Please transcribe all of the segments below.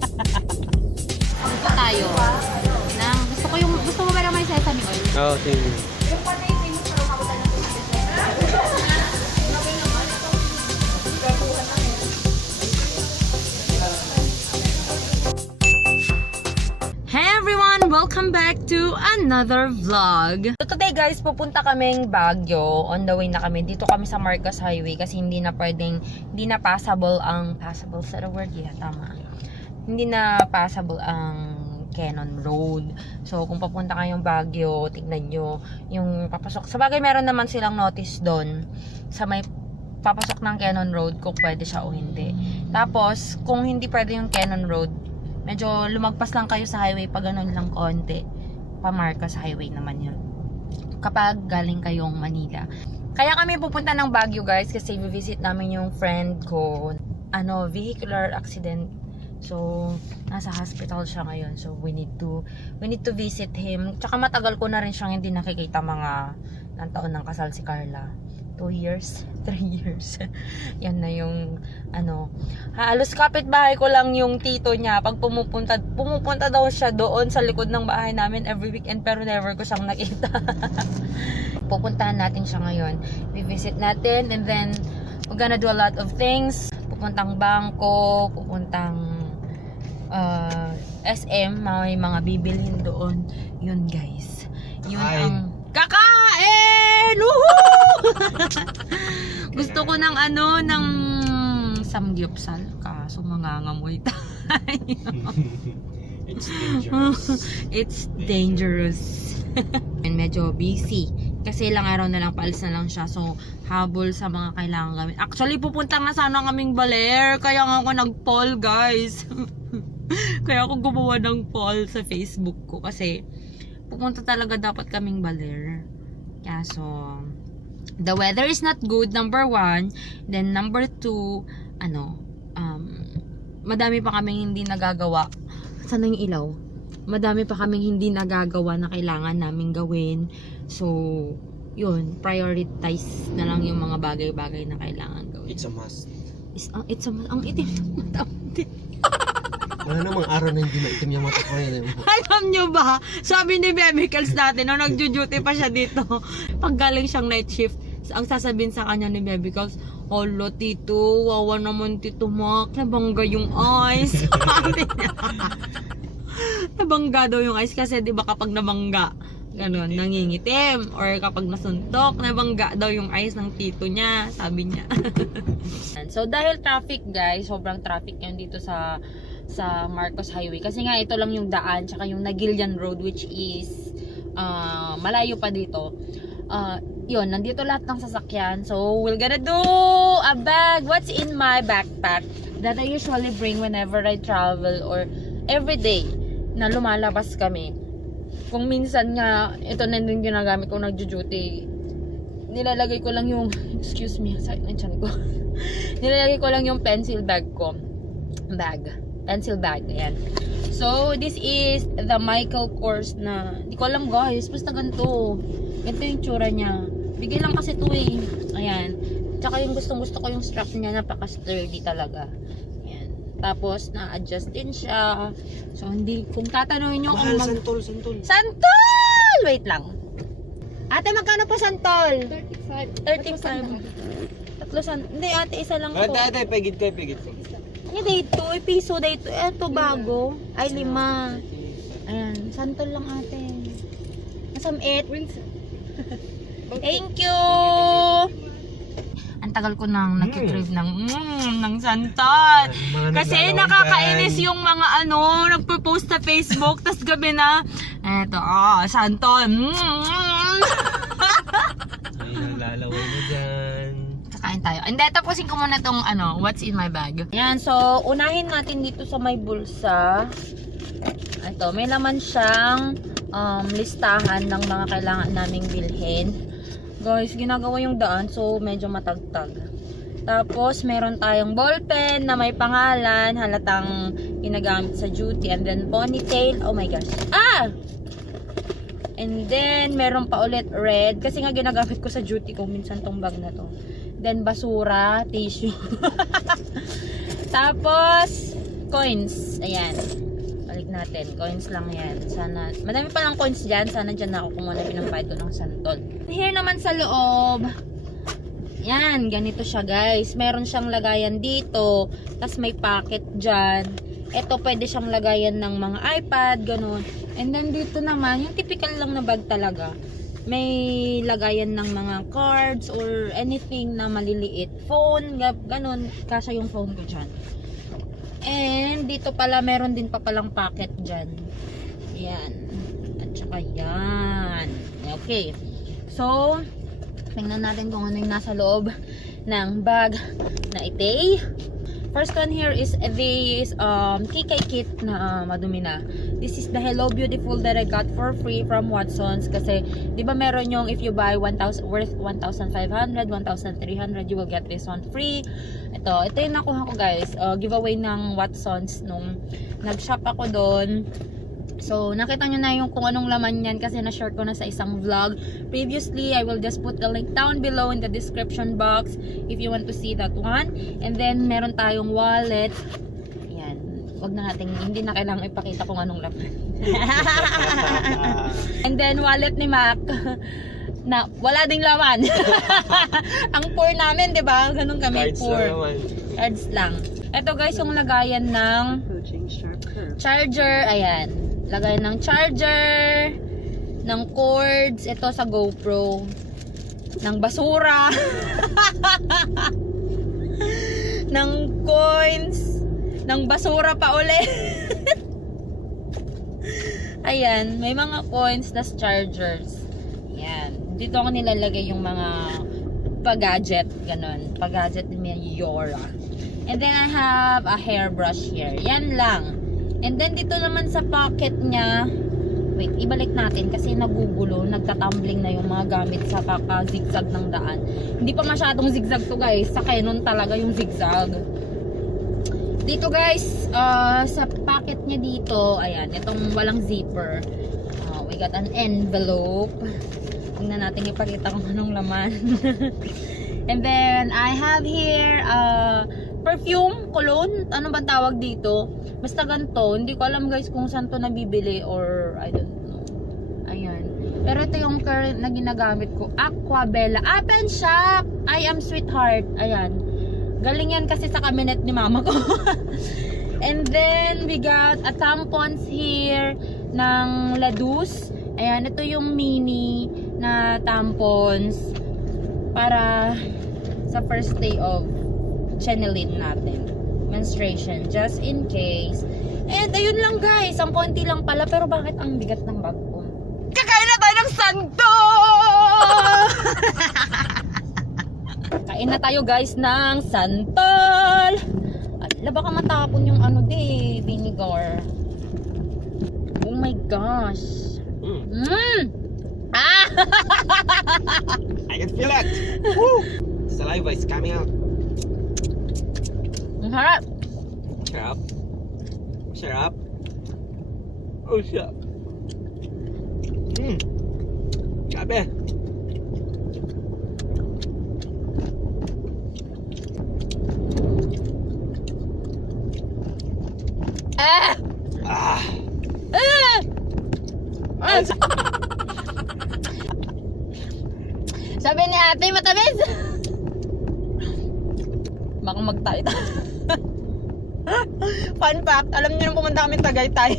Ito tayo. Gusto mo ba na may sesame oil? Oo, sige. Hey everyone! Welcome back to another vlog. So today guys, pupunta kaming Baguio. On the way na kami. Dito kami sa Marcos Highway kasi hindi na passable ang hindi na passable ang Jeon Road. So kung papunta kayong Baguio, tignan nyo yung papasok. Sa bagay meron naman silang notice doon sa may papasok ng Jeon Road kung pwede siya o hindi. Tapos kung hindi pwede yung Jeon Road, medyo lumagpas lang kayo sa highway pag ganun lang konti. Pa-Marcos Highway naman yun. Kapag galing kayong Manila. Kaya kami pupunta ng Baguio guys kasi visit namin yung friend ko. Vehicular accident. So, nasa hospital siya ngayon. So, we need to visit him. Tsaka matagal ko na rin siyang hindi nakikita ng taon ng kasal si Carla. 2 years, 3 years. Yan na yung halos kapitbahay ko lang yung tito niya. Pag pumupunta daw siya doon sa likod ng bahay namin every weekend pero never ko siyang nakita. Pupuntahan natin siya ngayon. I-visit natin and then we're gonna do a lot of things. Pupuntang bangko, pupuntang SM, may mga bibilhin doon. Yun guys. Yun ang kakain! Woohoo! Gusto ko ng ng SAMGEOPSAL kaso mangangamoy tayo. It's dangerous. It's dangerous. And medyo busy kasi ilang araw na lang, paalis na lang siya. So habol sa mga kailangan gawin. Actually pupunta nga sana kaming Baler, kaya nga ako nag-poll guys. Kaya ako gumawa ng poll sa Facebook ko kasi pupunta talaga dapat kaming Baler. Kaso the weather is not good, number 1. Then number 2, madami pa kaming hindi nagagawa. Sana yung ilaw? Madami pa kaming hindi nagagawa na kailangan naming gawin. So yun, prioritize na lang yung mga bagay-bagay na kailangan gawin. It's a must. It's a must. Ang itim ng mata. Wala namang araw na hindi maitim yung mata ko yun. Alam nyo ba? Sabi ni Baby Calls natin, nung nagjo-duty pa siya dito, pag galing siyang night shift, ang sasabihin sa kanya ni Baby Calls, "Olo, tito, wawa naman tito Mac, nabangga yung eyes." Sabi niya. Nabangga daw yung eyes kasi di ba kapag nabangga, ganun, nangingitim. Or kapag nasuntok, nabangga daw yung eyes ng tito niya, sabi niya. So dahil traffic guys, sobrang traffic yan dito sa Marcos Highway. Kasi nga ito lang yung daan, tsaka yung Nagilian Road which is malayo pa dito. Yun, nandito lahat ng sasakyan. So we're gonna do a bag. What's in my backpack that I usually bring whenever I travel or everyday na lumalabas kami. Kung minsan nga, ito na din ginagamit kong nagjo-duty. Nilalagay ko lang yung, excuse me, sakit ng tiyan ko. Nilalagay ko lang yung pencil bag ko. Pencil bag, ayan. So, this is the Michael Kors na, di ko alam guys, basta ganito. Ganito yung tsura niya. Bigay lang kasi ito eh. Ayan. Tsaka yung gustong-gusto ko yung strap niya, napaka-sturdy talaga. Ayan. Tapos, na-adjust din siya. So, hindi, kung tatanungin nyo kung santol. Santol! Wait lang. Ate, magkano po santol? 35. 35. Hindi, ate, isa lang po. Ate, pagid ko. Hindi, dito, piso dito. Ito, bago. Ay, 5. Ayan, santol lang ate. Masamit. Thank you! Ang tagal ko nang nakikrave ng santol. Kasi nakakainis yung mga nagpo-post sa Facebook, tas gabi na, eto, santol. Ay, naglalaway mo dyan. Kakain tayo. Hindi, tapusin ko muna tong what's in my bag. Ayan, so, unahin natin dito sa may bulsa. Ito, may naman siyang listahan ng mga kailangan naming bilhin. Guys, ginagawa yung daan, so medyo matagtag. Tapos, meron tayong ballpen na may pangalan, halatang ginagamit sa duty. And then, ponytail. Oh my gosh. And then, meron pa ulit red. Kasi nga ginagamit ko sa duty ko minsan tong bag na to. Then, basura, tissue. Tapos, coins. Ayan. Balik natin. Coins lang yan. Sana, madami pa lang coins dyan. Sana dyan na ako kung ano pinambayad ko ng santol. Here naman sa loob. Yan, ganito siya guys. Meron siyang lagayan dito. Tapos may pocket dyan. Ito pwede siyang lagayan ng mga iPad, ganun. And then dito naman, yung typical lang na bag talaga. May lagayan ng mga cards or anything na maliliit. Phone, ganun. Kasya yung phone ko dyan. And dito pala, meron din pa palang pocket dyan. Yan. At saka yan. Okay. So, tingnan natin kung ano yung nasa loob ng bag na itay. First one here is this kikay kit na madumi na. This is the Hello Beautiful that I got for free from Watsons. Kasi, di ba meron yung if you buy 1,000 worth 1,500, 1,300, you will get this one free. Ito yung nakuha ko guys. Giveaway ng Watsons nung nag-shop ako doon. So, nakita nyo na yung kung anong laman yan kasi na-share ko na sa isang vlog. Previously, I will just put the link down below in the description box if you want to see that one. And then, meron tayong wallet. Ayan. Wag na natin, hindi na kailangang ipakita kung anong laman. And then, wallet ni Mac na wala ding laman. Ang poor namin, di ba? Ganun kami, Cards poor. lang naman. Cards lang. Ito guys, yung lagayan ng charger. Ayan. Lagayan ng charger, ng cords, ito sa GoPro, ng basura, ng coins, ng basura pa uli. Ayan, may mga coins tas chargers. Ayan, dito ako nilalagay yung mga pag-gadget, ganun, pag-gadget ni Yora. And then I have a hairbrush here. Yan lang. And then dito naman sa pocket niya, wait, ibalik natin kasi nagugulo, nagtatumbling na yung mga gamit sa kaka-zigzag ng daan. Hindi pa masyadong zigzag to guys, sa Canon talaga yung zigzag. Dito guys, sa pocket niya dito, ayan, itong walang zipper. We got an envelope. Tingnan natin ipakita kung anong laman. And then I have here perfume, cologne, ano ba tawag dito? Basta ganito, hindi ko alam guys kung saan to nabibili or I don't know. Ayan. Pero ito yung current na ginagamit ko, Aquabella. Pen Shop! I am sweetheart. Ayan. Galing yan kasi sa cabinet ni mama ko. And then we got a tampons here ng Ladus. Ayan, ito yung mini na tampons para sa first day of channeling natin, menstruation, just in case. And ayun lang guys, ang konti lang pala, pero bakit ang bigat ng bag ko? Kakain na tayo ng santol! Kain na tayo guys ng santol! Ala, baka matapon yung ano vinegar. Oh my gosh. Ah! I can feel it. Woo! Saliva is coming out. Ang harap. Sarap. Sarap. Oh, sarap. Grabe. Ah! Ah. Ah! Ah! Sabi ni ate, matamis. Baka magtayo. Fun fact, alam niyo nung pumunta kami Tagaytay.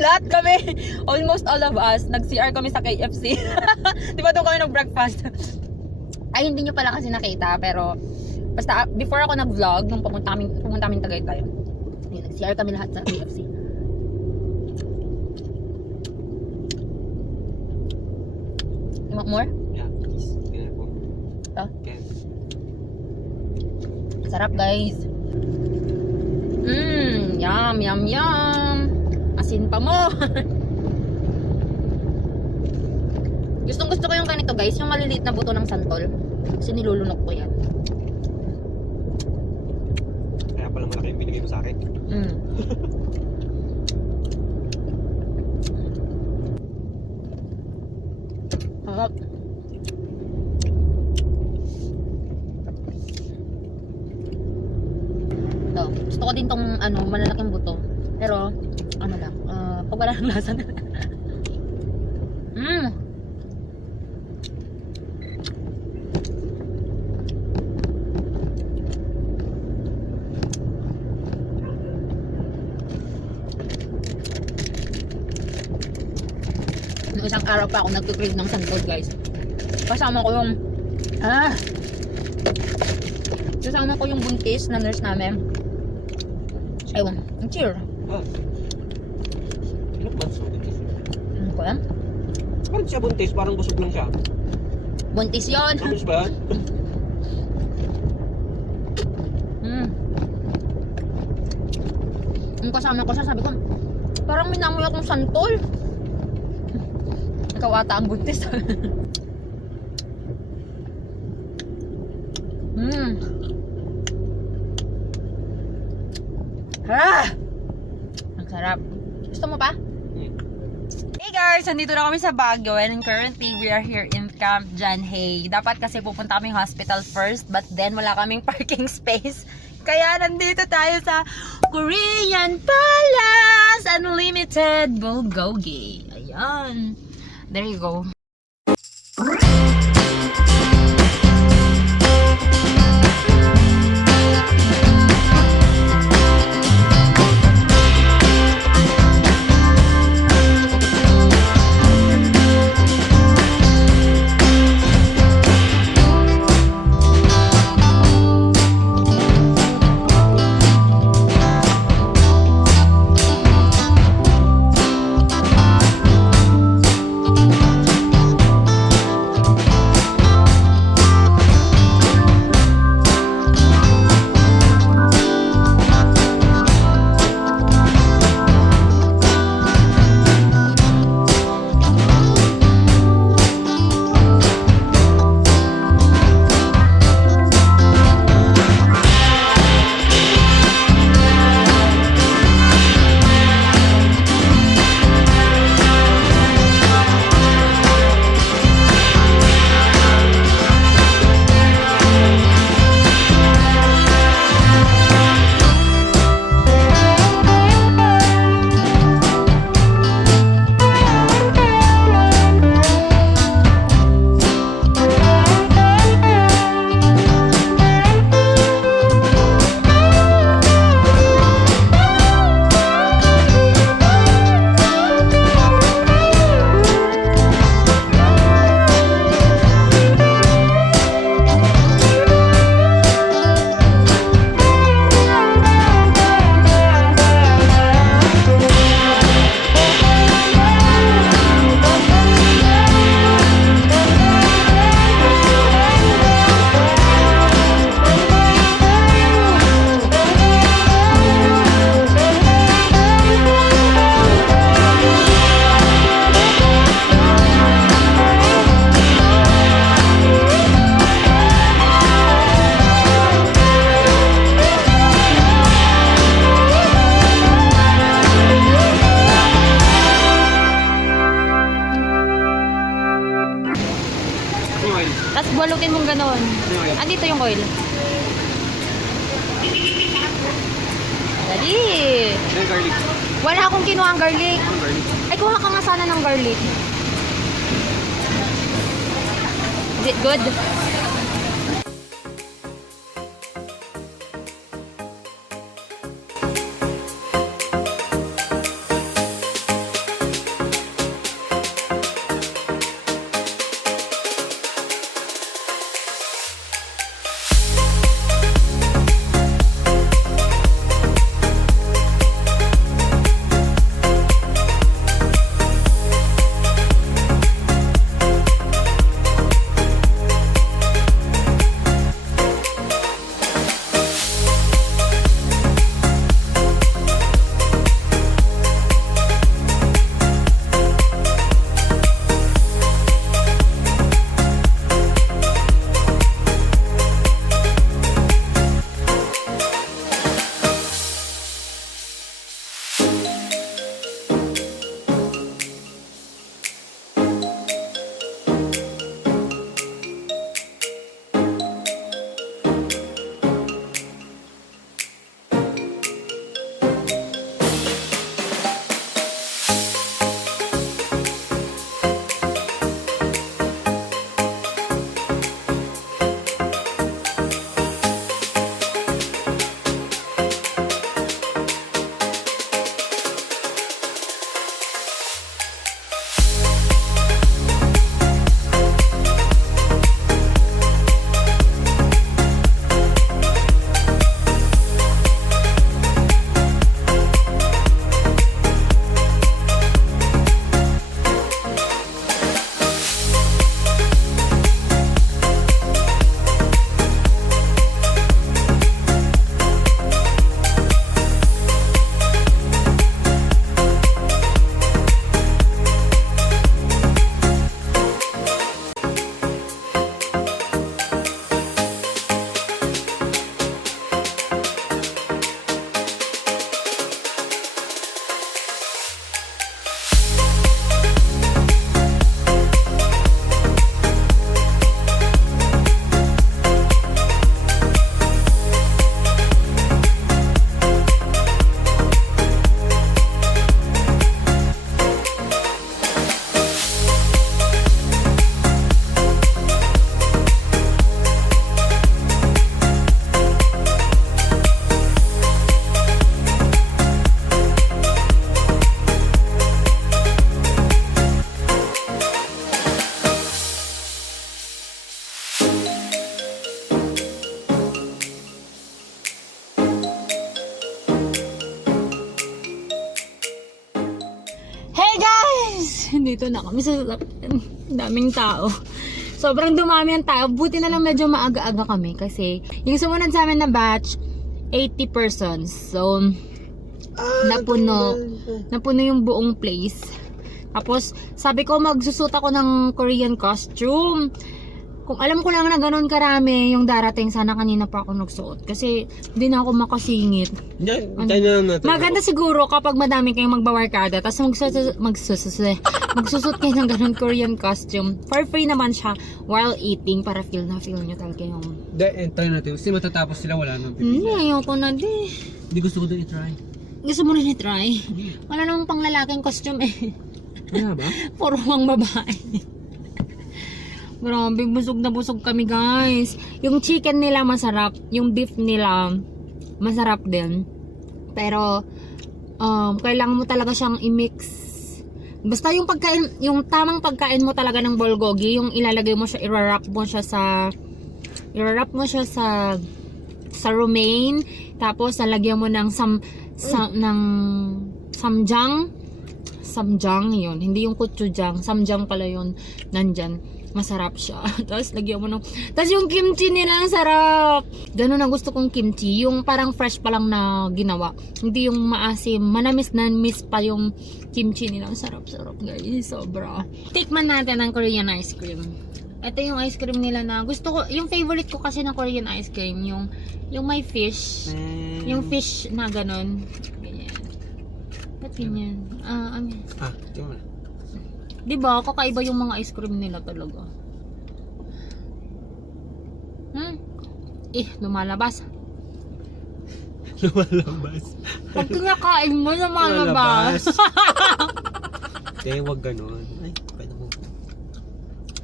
Lahat kami, almost all of us, nag-CR kami sa KFC. Di ba doon kami nag-breakfast? Ay, hindi nyo pala kasi nakita, pero basta before ako nag-vlog, nung pumunta kami Tagaytay, nag-CR kami lahat sa KFC. You want more? Yeah, please. Ganyan po. Ito? Okay. Sarap guys. Yum, yum, yum. Asin pa mo. Gustong gusto ko yung ganito guys, yung maliliit na buto ng santol. Kasi nilulunok ko yan. Kaya pala malaki yung binigay mo sa akin. Sarap. Gusto ko din tong ano, malalaking buto. Pero, ano lang, pag wala ng lasa na. Noong isang araw pa ako nagtutrade ng santol, guys. Kasama ko yung buntis na nurse namin. Ewan, ang cheer. Ah. Ilang months na buntis? Ano ko yan? Parang siya buntis, parang busog lang siya. Buntis yun. Buntis ba? Yung kasama ko siya, sabi ko, parang minamoy akong santol. Ikaw ata ang buntis. Ang sarap. Gusto mo pa? Hey guys, nandito na kami sa Baguio and currently we are here in Camp John Hay. Dapat kasi pupunta kami hospital first but then wala kaming parking space. Kaya nandito tayo sa Korean Palace Unlimited Bulgogi. Ayan. There you go. Tapos balutin mong ganon. Andito yung oil. Dali. Garlic. Wala akong kinuha ang garlic. Ay, kuha ka nga sana ng garlic. Is it good? Nandito na kami sa sasakyan. Daming tao. Sobrang dumami ang tao. Buti na lang medyo maaga-aga kami kasi yung sumunod sa amin na batch, 80 persons. So, napuno yung buong place. Tapos, sabi ko magsusot ako ng Korean costume. Kung alam ko lang na ganun karami yung darating, sana kanina pa ako nagsuot. Kasi, hindi na ako makasingit. Maganda siguro kapag madami kayong magbawarkada, tapos magsusot kayo ng ganun Korean costume. For free naman siya while eating para feel na feel nyo talaga yung... Try natin. Kasi matatapos sila, wala nang Hindi, ayoko na di. Hindi gusto ko din i-try. Gusto mo rin i-try? Wala namang pang lalaking costume eh. Wala ba? Puro mang babae. Grabe, busog na busog kami guys. Yung chicken nila masarap. Yung beef nila masarap din. Pero kailangan mo talaga siyang i-mix. Basta yung pagkain, yung tamang pagkain mo talaga ng bulgogi, yung ilalagay mo siya, i-wrap mo siya sa romaine, tapos lalagyan mo ng samjang yun, hindi yung gochujang, samjang pala yun, nandyan. Masarap siya. Tapos lagyan mo ng... Tapos yung kimchi nila, ang sarap. Ganun ang gusto kong kimchi. Yung parang fresh pa lang na ginawa. Hindi yung maasim. Manamis na miss pa yung kimchi nila. Ang sarap-sarap guys. Sobra. Tikman natin ang Korean ice cream. Ito yung ice cream nila na gusto ko. Yung favorite ko kasi na Korean ice cream. Yung may fish. Yung fish na ganun. Ganyan. Ba't ganyan? Tingnan mo. Diba, kakaiba yung mga ice cream nila talaga. Lumalabas. Lumalabas. Pag kinakain mo, lumalabas. Wag ganun. Ay, pwede mo.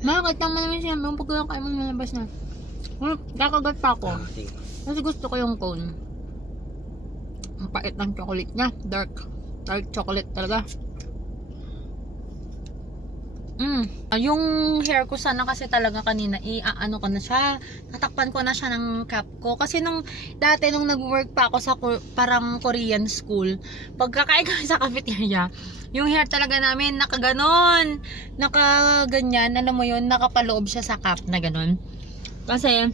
Bakit naman siya, pag kinakain mo, lumalabas na. Kakagat pa ako. Kasi gusto ko yung cone. Ang pait ng chocolate niya. Dark chocolate talaga. Yung hair ko sana kasi talaga kanina, ano ko na siya, natakpan ko na siya ng cap ko. Kasi nung nag-work pa ako sa parang Korean school, pagkakain kami sa cafeteria, yung hair talaga namin nakaganon, nakaganyan, alam mo yun, nakapaloob siya sa cap na ganon. Kasi,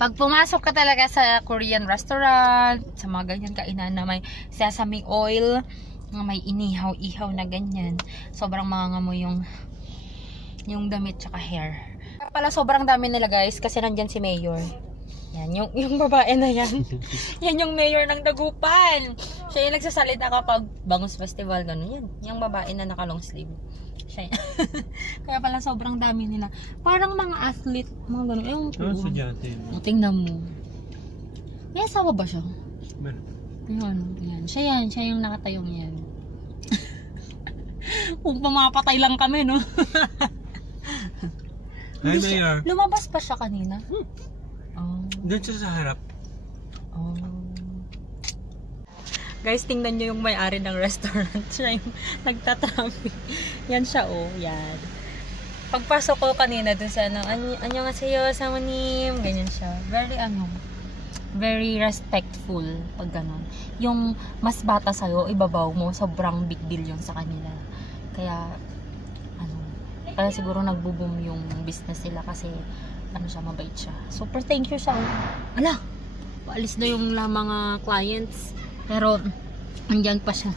pag pumasok ka talaga sa Korean restaurant, sa mga ganyan kainan na may sesame oil, may inihaw-ihaw na ganyan, sobrang mangangamoy yung damit tsaka hair. Pala sobrang dami nila guys kasi nandyan si Mayor. Yan, yung babae na yan. Yan yung Mayor ng Dagupan. Siya yung nagsasalita kapag Bangus Festival, gano'n yan. Yung babae na naka long sleeve. Siya yan. Kaya pala sobrang dami nila. Parang mga athlete, mga gano'n. Yung tingnan mo. May asawa ba siya? Meron. Yan. Siya yung nakatayong yan. Kung pumapatay lang kami, no? Hi, Mayor. Lumabas pa siya kanina? Doon siya sa harap. Guys, tingnan nyo yung may-ari ng restaurant. Siya yung nagtatraffic. Yan siya, yan. Pagpasok ko kanina dun sa annyeonghaseyo, samonim, ganyan siya. Very respectful pag ganun. Yung mas bata sa'yo, ibabaw mo, sobrang big deal yun sa kanila. Kaya siguro nagbo-boom yung business nila kasi mabait siya. Super thank you siya. Paalis na yung mga clients. Pero, andyan pa siya.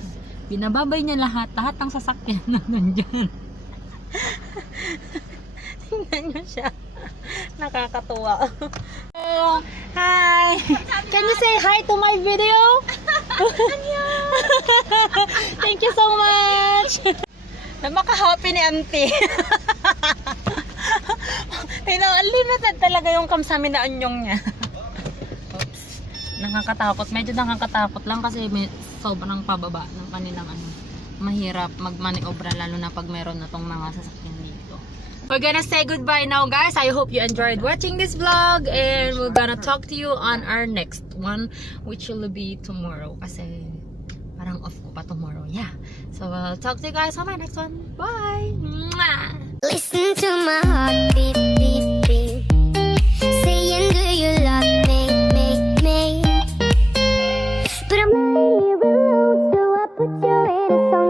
Binababay niya lahat ng sasakyan na nandyan. Tingnan niyo siya. Nakakatuwa. Hi! Can you say hi to my video? Thank you so much! Maka-happy ni auntie. Unlimited talaga yung kamsami na anyong niya. Oops. Nakakatakot. Medyo nakakatakot lang kasi may sobrang pababa ng kanilang mahirap magmaniobra lalo na pag meron na tong mga sasakyan dito. We're gonna say goodbye now guys. I hope you enjoyed watching this vlog and we're gonna talk to you on our next one which will be tomorrow kasi parang off ko pa tomorrow. Yeah. So I'll talk to you guys on my next one. Bye! Mwah! Listen to my heartbeat, beat, beat. Saying, do you love me, me? But I'm not even alone, so I put you in a song.